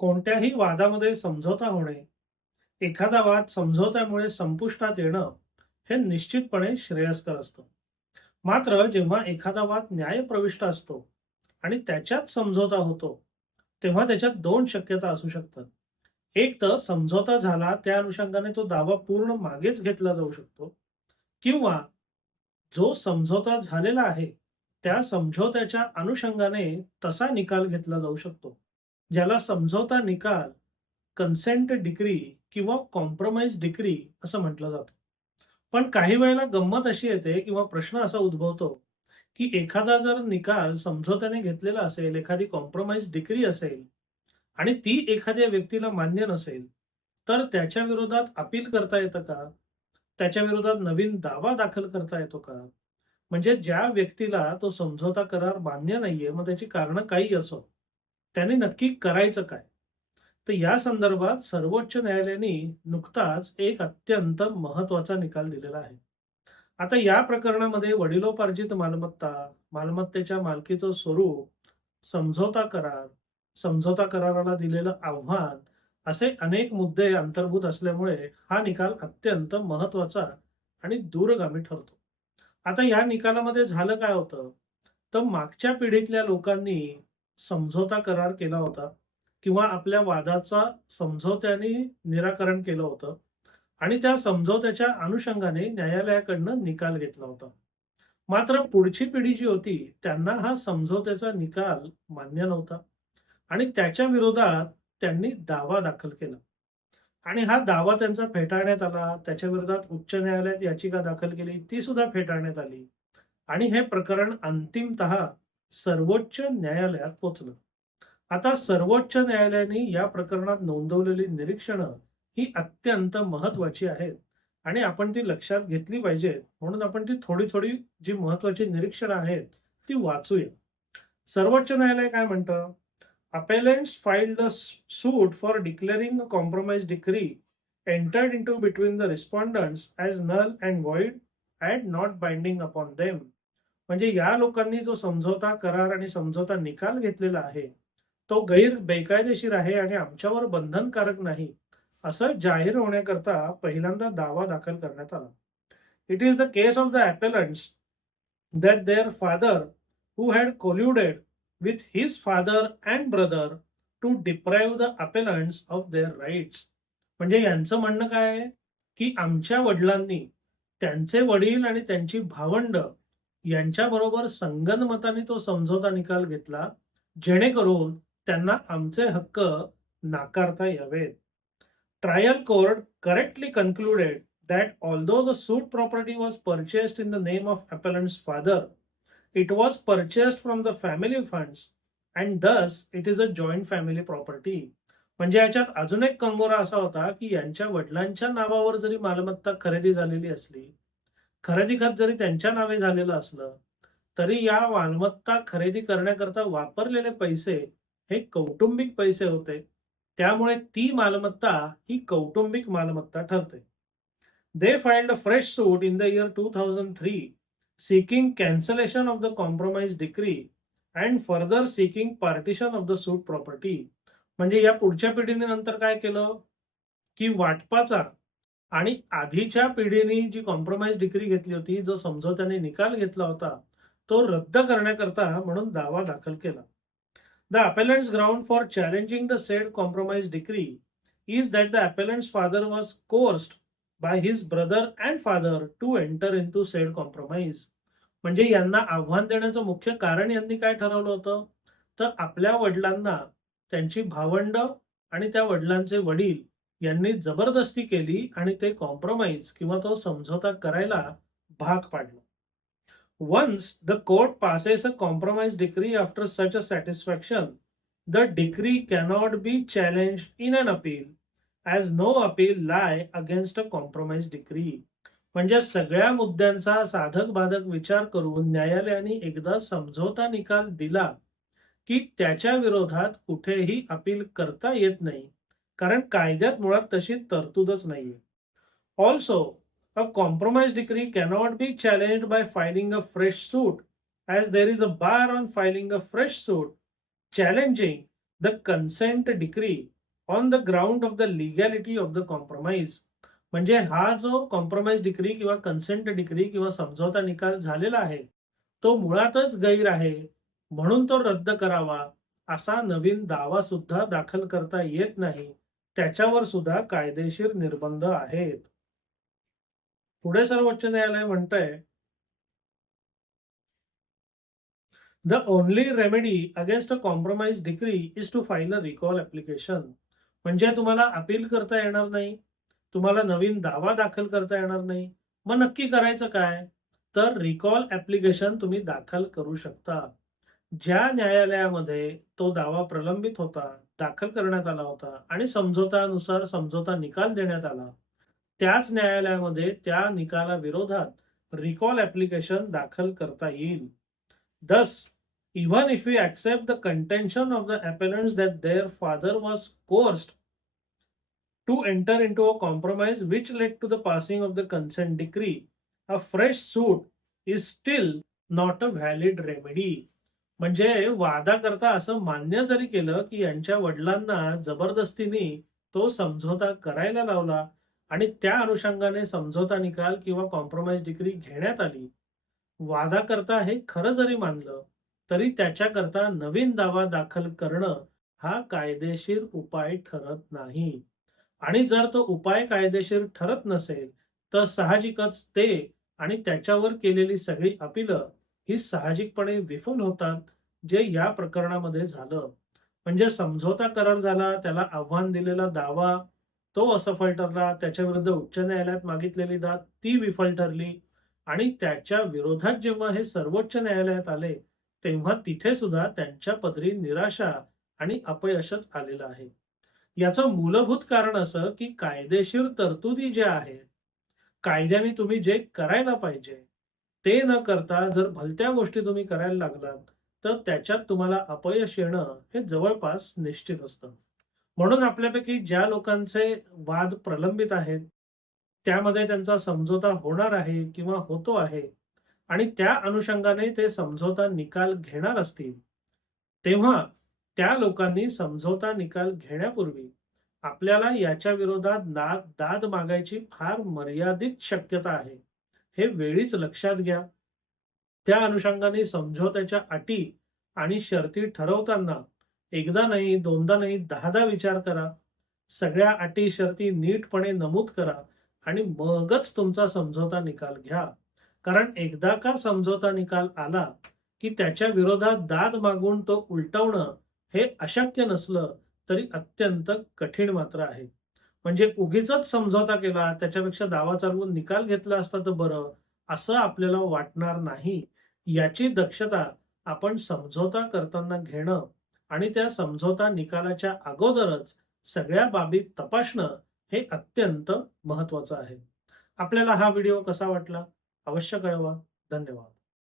कोणत्याही वादामध्ये समझोता होणे एखादा वाद समझोत्यामुळे संपुष्टात येणं हे निश्चितपणे श्रेयस्कर असतं. मात्र जेव्हा एखादा वाद न्यायप्रविष्ट असतो आणि त्याच्यात समझोता होतो तेव्हा त्याच्यात दोन शक्यता असू शकतात. एक तर समझोता झाला त्या अनुषंगाने तो दावा पूर्ण मागेच घेतला जाऊ शकतो किंवा जो समझोता झालेला आहे त्या समझोत्याच्या अनुषंगाने तसा निकाल घेतला जाऊ शकतो. ज्याला समझोता निकाल कन्सेंट डिक्री किंवा कॉम्प्रोमाइज डिक्री असं म्हटलं जातं. पण काही वेळेला गंमत अशी येते किंवा प्रश्न असा उद्भवतो की एखादा जर निकाल समझोत्याने घेतलेला असेल एखादी कॉम्प्रोमाइज डिक्री असेल आणि ती एखाद्या व्यक्तीला मान्य नसेल तर त्याच्या विरोधात अपील करता येतं का? त्याच्या विरोधात नवीन दावा दाखल करता येतो का? म्हणजे ज्या व्यक्तीला तो समझोता करार मान्य नाहीये मग त्याची कारणं काही असो. त्याने नक्की करायचं काय? तर या संदर्भात सर्वोच्च न्यायालयाने नुकताच एक अत्यंत महत्त्वाचा निकाल दिलेला आहे. आता या प्रकरणामध्ये वडिलोपार्जित मालमत्ता मालमत्तेच्या मालकीचं स्वरूप समझोता करार समझोता कराराला दिलेलं आव्हान असे अनेक मुद्दे अंतर्भूत असल्यामुळे हा निकाल अत्यंत महत्त्वाचा आणि दूरगामी ठरतो. आता या निकालामध्ये झालं काय होतं? तर मागच्या पिढीतल्या लोकांनी समझोता करार केला होता किंवा आपल्या वादाचा समझोत्याने निराकरण केलं होतं आणि त्या समझोत्याच्या अनुषंगाने न्यायालयाकडनं निकाल घेतला होता. मात्र पुढची पिढी जी होती त्यांना हा समझोत्याचा निकाल मान्य नव्हता आणि त्याच्या विरोधात त्यांनी दावा दाखल केला. आणि हा दावा त्यांचा फेटाळण्यात आला त्याच्या विरोधात उच्च न्यायालयात याचिका दाखल केली ती सुद्धा फेटाळण्यात आली. आणि हे प्रकरण अंतिमत सर्वोच्च न्यायालयात पोचलं आता सर्वोच्च न्यायालयाने या प्रकरणात नोंदवलेली निरीक्षणं ही अत्यंत महत्वाची आहेत आणि आपण ती लक्षात घेतली पाहिजेत म्हणून आपण ती थोडी थोडी जी महत्वाची निरीक्षणं आहेत ती वाचूया. सर्वोच्च न्यायालय काय म्हणतं? Appellants filed a suit for declaring a compromise decree entered into between the respondents as null and void and not binding upon them म्हणजे या लोकांनी जो समझोता करार आणि समझोता निकाल घेतलेला आहे तो गैर बेकायदेशीर आहे आणि आमच्यावर बंधनकारक नाही असं जाहीर होण्याकरता पहिल्यांदा दावा दाखल करण्यात आला. It is the case of the appellants that their father who had colluded with his father and brother to deprive the appellants of their rights म्हणजे यांचं म्हणणं काय आहे? की आमच्या वडिलांनी त्यांचे वडील आणि त्यांची भावंड यांच्याबरोबर संगनमताने तो समझोता निकाल घेतला जेणेकरून त्यांना आमचे हक्क नाकारता यावेत. Trial court correctly concluded that although the suit property was purchased in the name of appellant's father it was purchased from the family funds and thus it is a joint family property. म्हणजे याच्यात अजून एक कंगोरा असा होता की यांच्या वडिलांच्या नावावर जरी मालमत्ता खरेदी झालेली असली खरेदी खत जरी त्यांच्या नावे झालेलं असलं तरी या मालमत्ता खरेदी करण्याकरता वापरलेले पैसे हे कौटुंबिक पैसे होते. त्यामुळे ती मालमत्ता ही कौटुंबिक मालमत्ता ठरते. They filed a fresh suit in the year two thousand three seeking cancellation of the compromise decree and further seeking partition of the suit property म्हणजे या पुढच्या पिढीने नंतर काय केलं? की वाटपाचा आणि आधीच्या पिढीने जी कॉम्प्रोमाइज डिग्री घेतली होती जो समझोत्याने निकाल घेतला होता तो रद्द करण्याकरता म्हणून दावा दाखल केला. The appellants ground for challenging the said compromise decree is that the appellants father was coerced by his brother and father to enter into said sed compromise म्हणजे यांना आव्हान देण्याचं मुख्य कारण यांनी काय ठरवलं होतं? तर आपल्या वडिलांना त्यांची भावंड आणि त्या वडिलांचे वडील यांनी जबरदस्ती केली आणि ते कॉम्प्रोमाइज किंवा तो समझोता करायला भाग पाडलं. Once the court passes a compromise decree after such a satisfaction the decree cannot be challenge in an appeal as no appeal lie against a compromise decree म्हणजे सगळ्या मुद्द्यांचा साधक बाधक विचार करून न्यायालयाने एकदा समझोता निकाल दिला की त्याच्या विरोधात कुठेही अपील करता येत नाही. कारण कायद्यात मुळात तशी तरतूदच नाहीये. Also a compromise degree cannot be challenge by filing a fresh suit as there is a bar on filing a fresh suit challenging the consent decree on the ground of the legality of the compromise म्हणजे हा जो compromise decree किंवा consent decree किंवा समझोता निकाल झालेला आहे तो मुळातच गैर आहे. म्हणून तो रद्द करावा असा नवीन दावा सुद्धा दाखल करता येत नाही. त्याच्यावर सुद्धा कायदेशीर निर्बंध आहेत. पुढे सर्वोच्च न्यायालय म्हणतंय the only remedy against a compromise decree is to file a recall application म्हणजे तुम्हाला अपील करता येणार नाही तुम्हाला नवीन दावा दाखल करता येणार नाही. मग नक्की करायचं काय? तर रिकॉल ऍप्लिकेशन तुम्ही दाखल करू शकता. ज्या न्यायालयामध्ये तो दावा प्रलंबित होता दाखल करण्यात आला होता आणि समजोतानुसार समजोता निकाल देण्यात आला. त्याच न्यायालयामध्ये त्या निकालाविरोधात रिकॉल ऍप्लिकेशन दाखल करता येईल. Thus even if you accept the contention of the appearance that their father was forced to enter into a compromise which led to the passing of the consent decree a fresh suit is still not a valid remedy म्हणजे वादाकरता असं मान्य जरी केलं की यांच्या वडिलांना जबरदस्तीने तो समझोता करायला लावला आणि त्या अनुषंगाने समझोता निकाल किंवा कॉम्प्रोमाइज डिग्री घेण्यात आली. वादाकरता हे खरं जरी मानलं तरी त्याच्याकरता नवीन दावा दाखल करणं हा कायदेशीर उपाय ठरत नाही. आणि जर तो उपाय कायदेशीर ठरत नसेल तर साहजिकच ते आणि त्याच्यावर केलेली सगळी अपिलं ही साहजिकपणे विफल होतात जे या प्रकरणामध्ये झालं. म्हणजे समझोता करार झाला त्याला आव्हान दिलेला दावा तो असफल ठरला त्याच्या विरुद्ध उच्च न्यायालयात मागितलेली दाद ती विफल ठरली. आणि त्याच्या विरोधात जेव्हा हे सर्वोच्च न्यायालयात आले तेव्हा तिथे सुद्धा त्यांच्या पदरी निराशा आणि अपयशच आलेलं आहे. याचं मूलभूत कारण असं की कायदेशीर तरतुदी ज्या आहेत कायद्याने तुम्ही जे करायला पाहिजे ते न करता जर भलत्या गोष्टी तुम्ही करायला लागलात तर त्याच्यात तुम्हाला अपयश येणं हे जवळपास निश्चित असतं. म्हणून आपल्यापैकी ज्या लोकांचे वाद प्रलंबित आहेत त्यामध्ये त्यांचा समझोता होणार आहे किंवा होतो आहे आणि त्या अनुषंगाने ते समझोता निकाल घेणार असतील तेव्हा त्या लोकांनी समझोता निकाल घेण्यापूर्वी आपल्याला याच्या विरोधात दाद दाद मागायची फार मर्यादित शक्यता आहे. हे वेळीच लक्षात घ्या. त्या अनुषंगाने समझोत्याच्या अटी आणि शर्ती ठरवताना एकदा नाही दोनदा नाही दहादा विचार करा. सगळ्या अटी शर्ती नीटपणे नमूद करा आणि मगच तुमचा समझोता निकाल घ्या. कारण एकदा का समझोता निकाल आला की त्याच्या विरोधात दाद मागून तो उलटवणं हे अशक्य नसलं तरी अत्यंत कठीण मात्र आहे. म्हणजे उगीच समझोता केला त्याच्यापेक्षा दावा चालवून निकाल घेतला असता तर बरं असं आपल्याला वाटणार नाही. याची दक्षता आपण समझोता करताना घेणं आणि त्या समझोता निकालाच्या अगोदरच सगळ्या बाबी तपासणं हे अत्यंत महत्वाचं आहे. आपल्याला हा व्हिडिओ कसा वाटला? अवश्य कळवा. धन्यवाद.